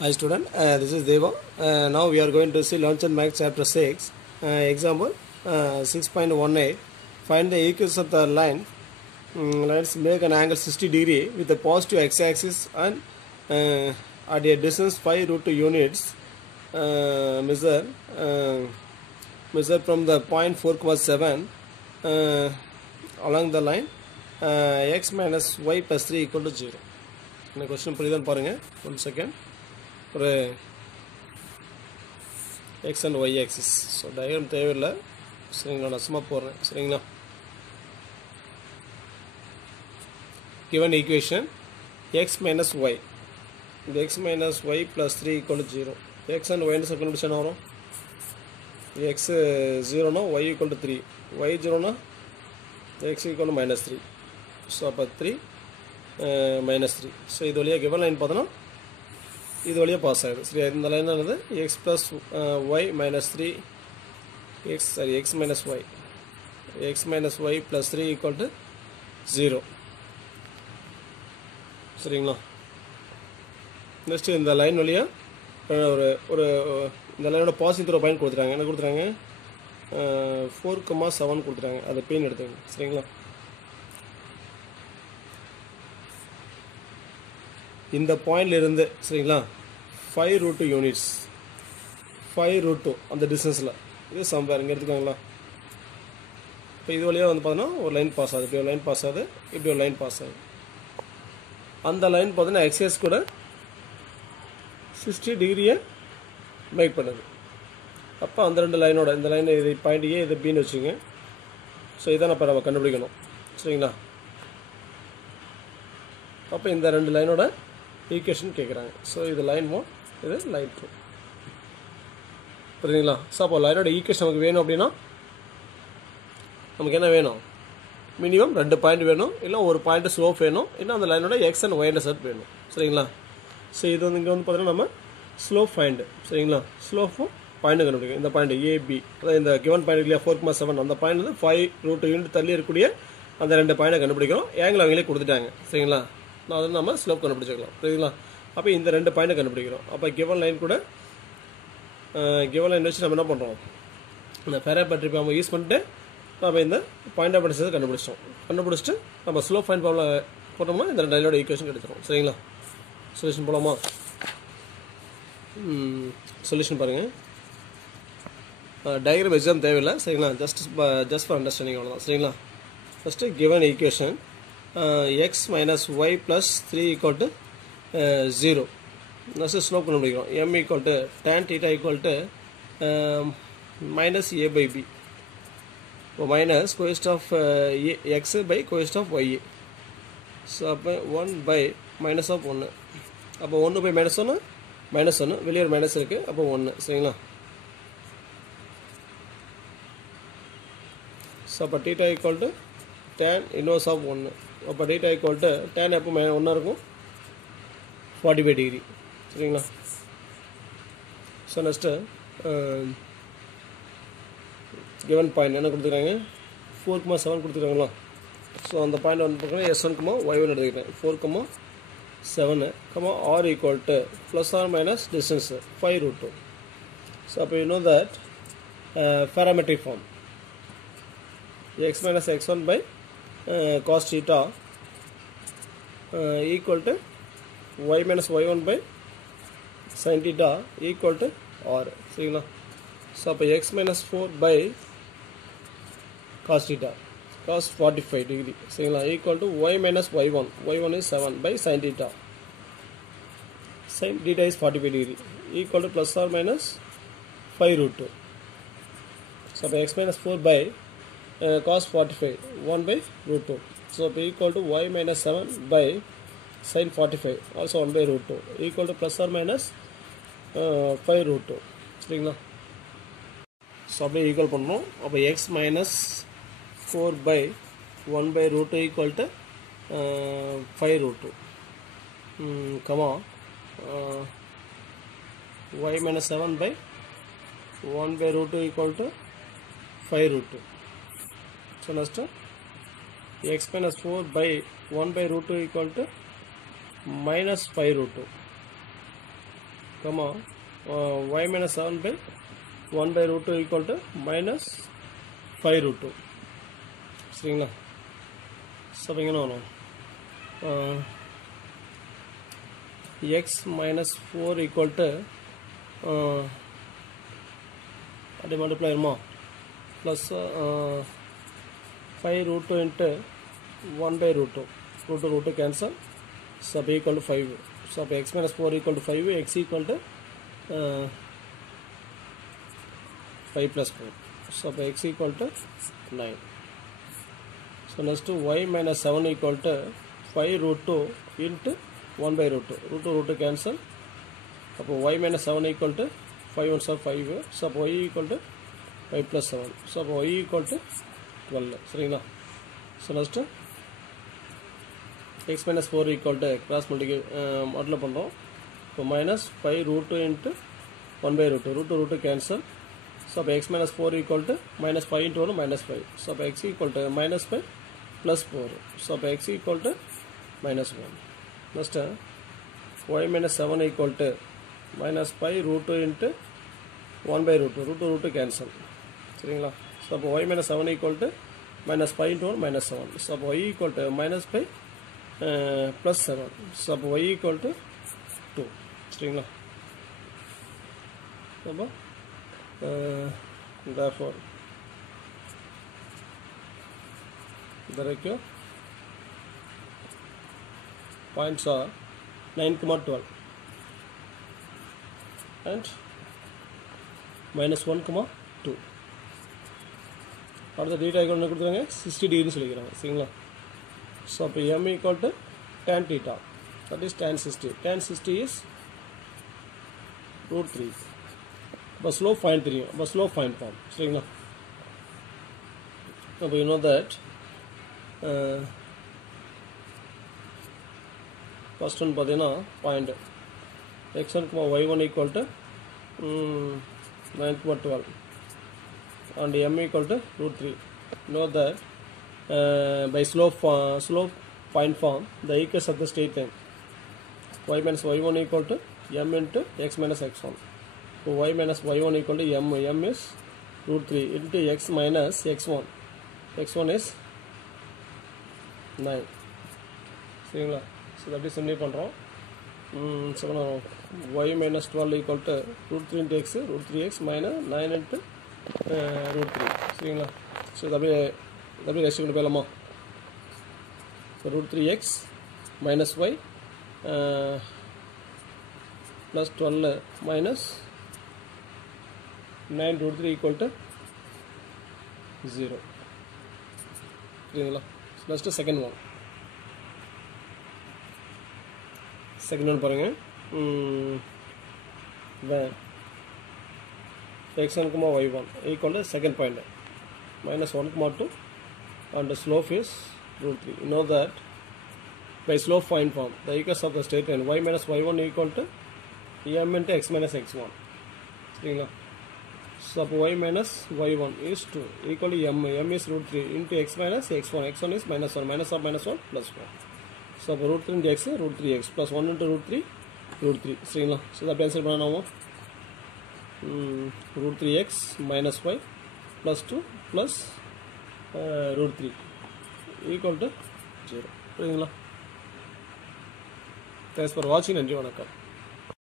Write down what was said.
Hi student, this is Deva. Now we are going to see Lunch and Max chapter 6. Example 6.18. Find the equation of the line. Let's make an angle 60 degree with the positive x-axis and at a distance 5 root 2 units. Measure from the point 4,7 along the line x minus y plus 3 equal to 0. இந்த question புரியுதான்னு பாருங்க. 1 second. ஒரு x and y axis. So diagram தேவையில்லை, சரிங்களா? நான் சும்மா போடுறேன், சரிங்களா? given equation x minus y, இந்த x minus y plus 3 equal to 0. x and y ன்னு கண்டுபிடிச்சா என்ன வரும்? x 0 னா y equal to 3, y 0 னா x equal to minus 3. So அப்போ 3 minus 3. ஸோ இது வழியாக given லைன் பார்த்தோன்னா இது வழியாக பாஸ் ஆகுது. சரி, இந்த லைன் ஆனது x plus y minus 3 x minus y plus 3 equal to 0. சரிங்களா? நெக்ஸ்ட் இந்த லைன் வழியாக ஒரு இந்த லைனோட பாசிங் தூர பாயிண்ட் கொடுத்துட்டாங்க. என்ன கொடுத்துட்டாங்க? 4,7 கொடுத்துட்டாங்க. அதை பெயின் எடுத்துங்க, சரிங்களா? இந்த பாயிண்ட்ல இருந்து, சரிங்களா, 5 root 2 யூனிட்ஸ், 5 root 2 அந்த டிஸ்டன்ஸில் இது சம்பேர் இங்கே எடுத்துக்காங்களா? இப்போ இது வழியாக வந்து பார்த்தோன்னா ஒரு லைன் பாஸ் ஆகுது, இப்படி ஒரு லைன் பாஸ் ஆகுது, இப்படி ஒரு லைன் பாஸ் ஆகுது. அந்த லைன் பார்த்தோன்னா எக்ஸஸ் கூட 60 டிகிரியை மேக் பண்ணுது. அப்போ அந்த ரெண்டு லைனோட இந்த லைன் இது பாயிண்ட் ஏ, இது பின்னு வச்சுங்க. ஸோ இதான் இப்போ நம்ம கண்டுபிடிக்கணும், சரிங்களா? அப்போ இந்த ரெண்டு லைனோட ஈக்குவேஷன் கேட்குறாங்க. ஸோ இது லைன் 1, இது லைன் 2, புரியுதுங்களா? ஸோ அப்போ லைனோட ஈக்குவேஷன் நமக்கு வேணும் அப்படின்னா நமக்கு என்ன வேணும்? மினிமம் 2 பாயிண்ட் வேணும், இல்லை ஒரு பாயிண்ட் ஸ்லோப் வேணும், இல்லை அந்த லைனோட எக்ஸ் அண்ட் ஒய் செட் வேணும், சரிங்களா? ஸோ இது வந்து இங்கே வந்து பார்த்தீங்கன்னா நம்ம ஸ்லோப் பாயிண்ட், சரிங்களா? ஸ்லோப்பும் பாயிண்ட் கண்டுபிடிக்கும். இந்த பாயிண்ட் ஏபி, அதாவது இந்த கிவன் பாயிண்ட் இல்லையா 4,7, அந்த பாயிண்ட் வந்து 5 root 2 யூனிட் தள்ளி இருக்கக்கூடிய அந்த ரெண்டு பாயிண்டை கண்டுபிடிக்கிறோம். ஏங்கிள் அவங்களே கொடுத்துட்டாங்க, சரிங்களா? நான் வந்து நம்ம ஸ்லோப் கண்டுபிடிச்சிக்கலாம், சரிங்களா? அப்போ இந்த ரெண்டு பாயிண்டை கண்டுபிடிக்கிறோம். அப்போ கிவன் லைன் கூட கிவன் லைன் வச்சு நம்ம என்ன பண்ணுறோம்? இந்த ஃபெராபேட்ரி நம்ம யூஸ் பண்ணிட்டு நம்ம இந்த பாயிண்ட் ஆஃப் டிஸ்டன்ஸை கண்டுபிடிச்சிட்டு நம்ம ஸ்லோப் பாயிண்ட் ப்ராப்ளம் போட்டோம்னா இந்த ரெண்டு லைனோட ஈக்குவேஷன் கிடைச்சிடும், சரிங்களா? சொல்யூஷன் போலாமா? சொல்யூஷன் பாருங்கள். டயக்ராம் எக்ஸாம் தேவையில்லை, சரிங்களா? ஜஸ்ட் ஃபார் அண்டர்ஸ்டாண்டிங் அவ்வளோதான், சரிங்களா? First given equation x minus y plus 3 equal to 0. Next slope கண்டுபிடிக்கிறோம். m equal to tan theta equal to minus a by b, minus coefficient of x by coefficient of y. So அப்போ 1 by minus of 1. அப்போ 1 by minus 1 minus 1, வெளியே ஒரு minus இருக்குது, அப்போ 1, சரிங்களா? So அப்போ theta equal to tan inverse of 1. அப்போ theta equal to tan எப்போ 1 இருக்கும், 45 டிகிரி, சரிங்களா? ஸோ நெக்ஸ்ட்டு கிவன் பாயிண்ட் என்ன கொடுத்துருக்காங்க? 4,7 கொடுத்துருக்காங்களா? ஸோ அந்த பாயிண்ட் வந்து பார்த்தீங்கன்னா S1, Y1 எடுத்துக்கிட்டேன். 4,7, R equal to plus or minus distance 5 root 2. So அப்போ you know that parametric form x minus x1 by cos theta equal to y minus y1 by sin theta equal to r, சரிங்களா? So அப்போ x minus 4 by cos theta cos 45 degree, சரிங்களா? equal to y minus y1 is 7 by sin theta is 45 degree equal to plus or minus 5 root 2. So அப்போ x minus 4 by cos 45 1 by root 2. So equal to y minus 7 by sin 45 also 1 by root 2 equal to plus or minus 5 root 2, சரிங்களா? So அப்படியே equal பண்ணணும். அப்போ x minus 4 by 1 by root 2 equal to 5 root 2, y minus 7 by 1 by root 2 equal to 5 root 2. So next x minus 4 by 1 by root 2 equal to minus 5 root 2. comma y minus 7 by 1 by root 2 equal to minus 5 root 2 சரிங்களா so இங்கே என்ன வரும் x minus 4 equal to அது multiply ஆகுமா plus 5 root 2 into 1 by root 2 root 2 cancel so b equal to 5 so x minus 4 equal to 5 x equal to 5 plus 4 so x equal to 9 so next y minus 7 equal to 5 root 2 into 1 by root 2 root 2 cancel so y minus 7 equal to 5 1 so 5 so y equal to 5 plus 7 so y equal to 12 சரிங்களா so next x minus 4 equal to cross multiply பண்ணுறோம் so minus 5 root 2 into 1 by root 2 root 2 cancel so x minus 4 equal to minus 5 into 1 minus 5 so x equal to minus 5 plus 4 so x equal to minus 1 next y minus 7 equal to minus 5 root 2 into 1 by root 2 root 2 cancel சரிங்களா so y minus 7 equal to minus 5 into 1 minus 7 so y equal to minus 5 plus 7 so y equal to 2 சரிங்களா அப்போ therefore the points are 9, 12 and minus 1, 2 அடுத்த theta equal என்ன கொடுத்துருங்க 60 டிகிரின்னு சொல்லிக்கிறாங்க சரிங்களா so அப்போ m equal to tan theta that is tan 60 is root 3 இப்போ slope find தெரியும் அப்போ ஸ்லோப் ஃபைண்ட் ஃபார்ம் சரிங்களா அப்போ you know that first one பார்த்தீங்கன்னா point x1, y1 equal to 9, 12 and m equal to root 3 know that by slope point form the equation of the state time y minus y1 equal to m into x minus x1 so y minus y1 equal to m is root 3 into x minus x1 is 9 சரிங்களா so that is simplify பண்ணுறோம் so y minus 12 equal to root 3 into x root 3x minus 9 into root 3 சரிங்களா so அப்படியே rest கொண்டு போயிடலாமா so root 3x minus y plus 12 minus 9 root 3 equal to 0 சரிங்களா next second one பாருங்கள் x1, y1 equal to second point minus 1, 2 and the slope is root 3 you know that by slope find form the equation of the state and y minus y1 equal to m into x minus x1 சரிங்களா so y minus y1 is 2 equal to m is root 3 into x minus x1 is minus 1 minus of minus 1 plus 4 so root 3 into x root 3x plus 1 into root 3 சரிங்களா so that answer பண்ணலாமா root 3x minus y plus 2 plus root 3 equal to 0 சரிங்களா thanks for watching நன்றி வணக்கம்